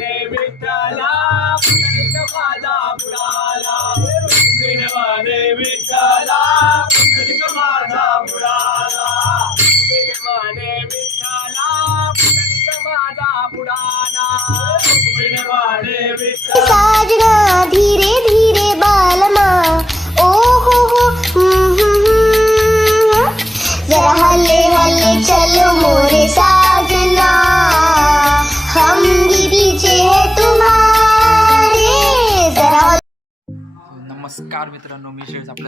विठ्ठला पुंडलिक माझा बुडाला विनवाने विठ्ठला पुंडलिक माझा बुडाला विनवाने विठ्ठला पुंडलिक माझा बुडाला विनवाने विठ्ठला। साजना धीरे धीरे बालमा ओ हो हो हम्म, हम्म, हम्म. जरा हल्ले हल्ले चलो मोरे साजना नमस्कार मित्रांनो मी शेष आपल्या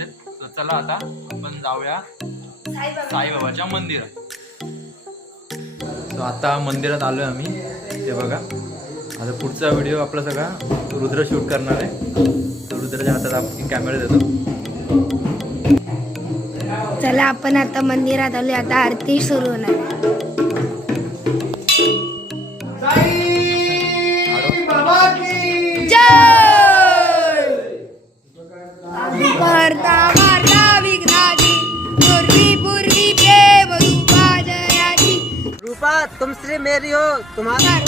आहेत तर चला आता आपण जाऊया साईबाबाच्या मंदिरात. सो आता मंदिरात आलोय आम्ही. ते बघा. आता पुढचा व्हिडिओ आपला सगळा रुद्र शूट करणार आहे. तर रुद्राच्या हातात आपण कॅमेरा देतो. चला आपण आता मंदिरात आलो आता आरती सुरू होणार वार्ता वार्ता विघ्नाची. पूर्वी पूर्वी प्रेम रूपा जयाची. रूपा तुम श्री मेरी हो तुम्हारा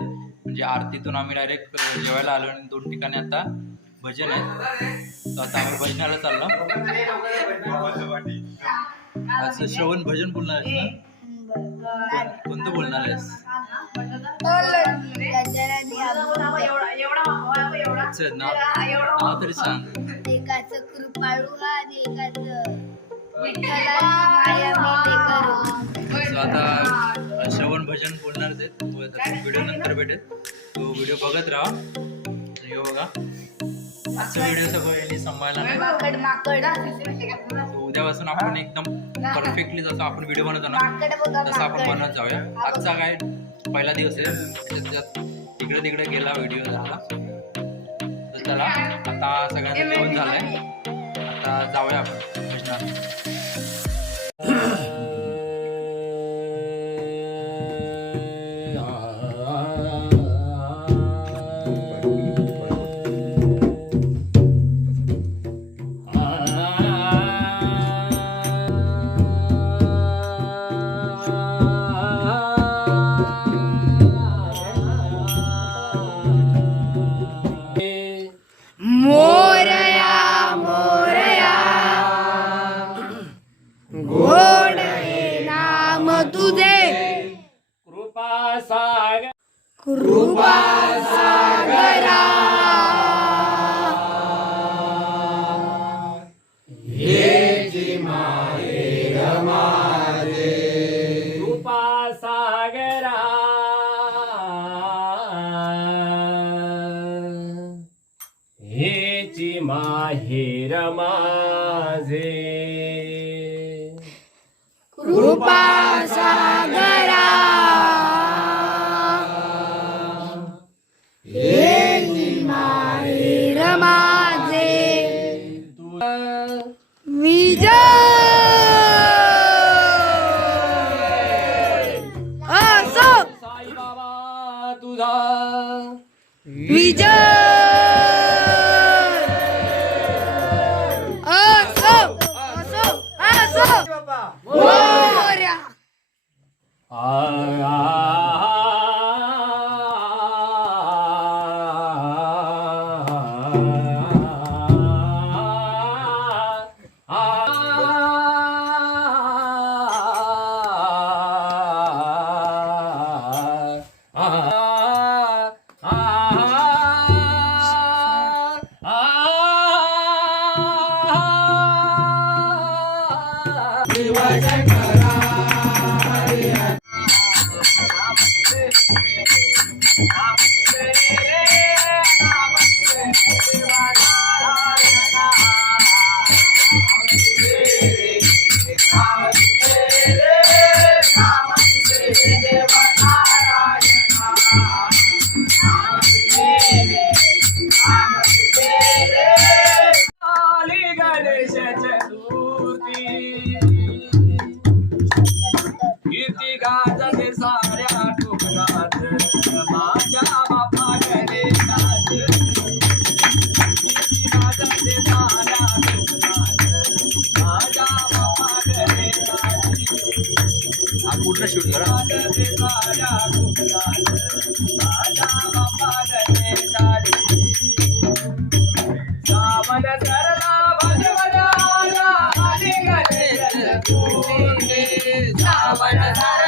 बसलेलो आहे म्हणजे आरतीतून आम्ही डायरेक्ट जेवायला आलो आणि दोन ठिकाणी आता भजन आहे तर आता आम्ही भजनाला चाललो. असं श्रवण भजन बोलणार आहेस ना? कोण- कोणतं बोलणार आहेस? नाव तरी सांग. एकाचं कृपाळू आणि एकाचं आता श्रवण भजन बोलणार ते व्हिडिओ नंतर भेटेल. तो व्हिडिओ बघत राहा. व्हिडिओ बघा. आजचा व्हिडिओ सगळं सांभाळला. उद्यापासून आपण एकदम परफेक्टली जसं आपण व्हिडिओ बनवतो ना तसं आपण बनत बनवत जाऊया. आजचा काय पहिला दिवस आहे. तिकडे तिकडे गेला व्हिडिओ झाला तर चला आता सगळ्यांना जेवण झालंय. आता जाऊया आपण. भजनात मोरया मोरया. गोड नाम तुझे. कृपा सागर. कृपा सागरा. श्रावण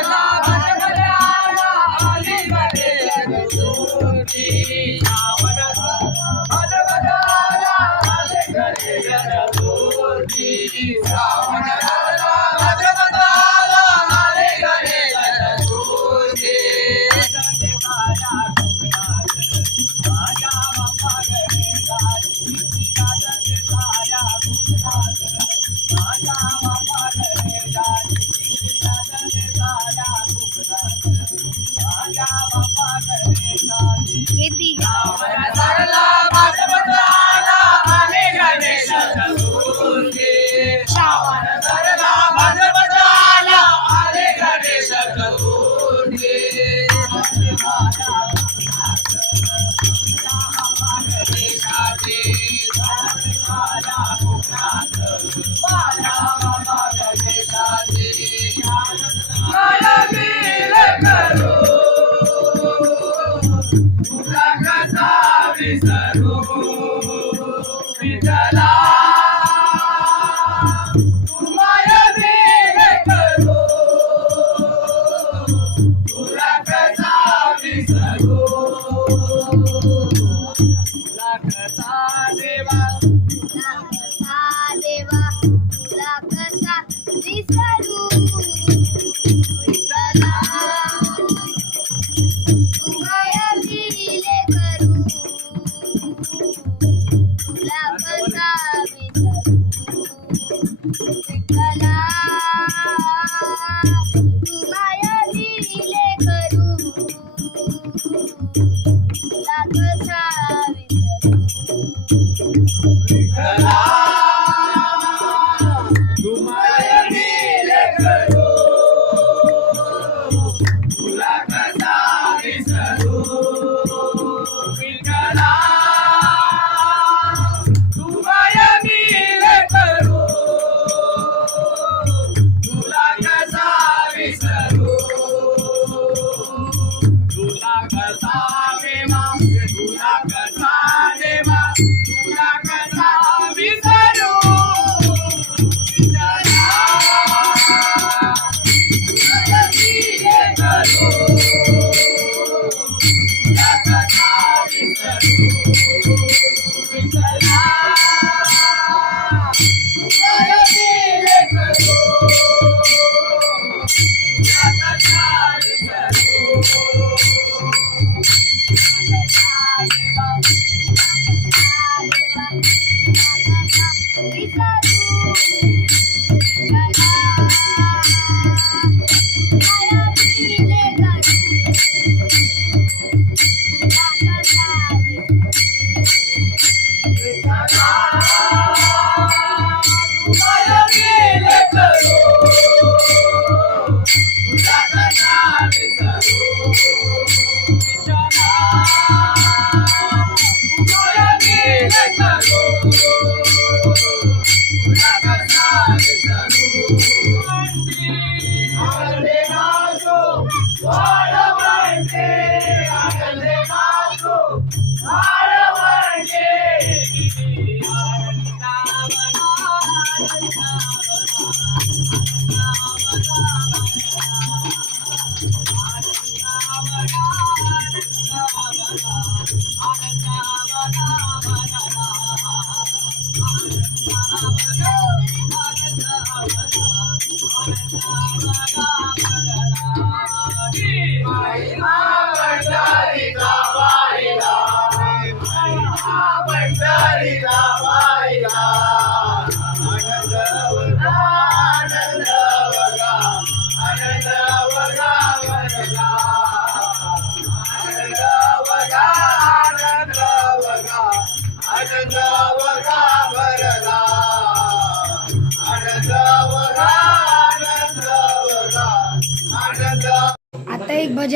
देवा Hey.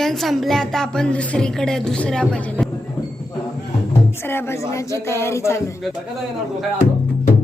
भजन संपले आता आपण दुसरीकडे दुसऱ्या भजन दुसऱ्या भजनाची तयारी चालू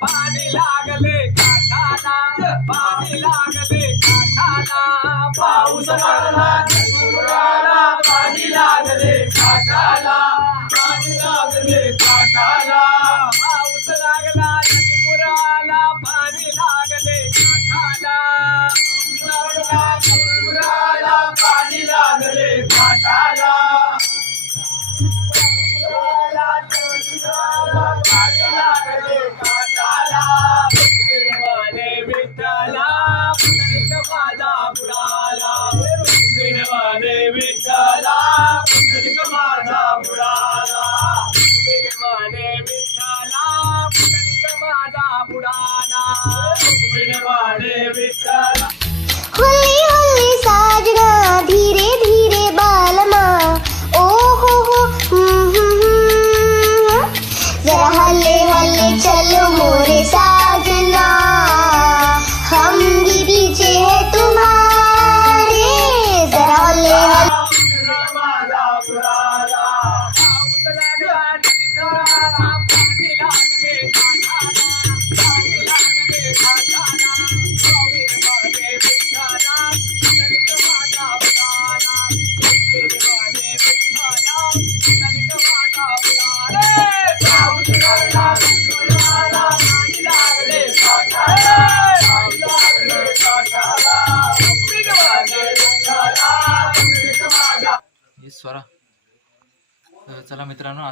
पाणी लागले काठाला पाणी लागले पाऊस पडला काठाला पाणी लागले काठाला पाणी लागले काठाला पाऊस लागला पुराला पाणी लागले काठाला पाणी लागले काठाला पाऊस लागला पुराला पाणी माझा काठाला लागला पुराला पाणी लागले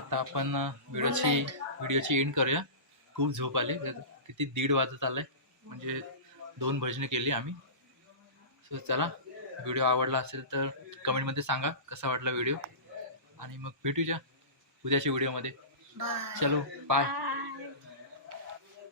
आता आपण व्हिडिओची व्हिडिओची एंड करूया. खूप झोप आली. किती दीड वाजत आलाय. म्हणजे दोन भजनं केली आम्ही. सो चला व्हिडिओ आवडला असेल तर कमेंटमध्ये सांगा कसा वाटला व्हिडिओ. आणि मग भेटूया उद्याच्या व्हिडिओमध्ये. चलो बाय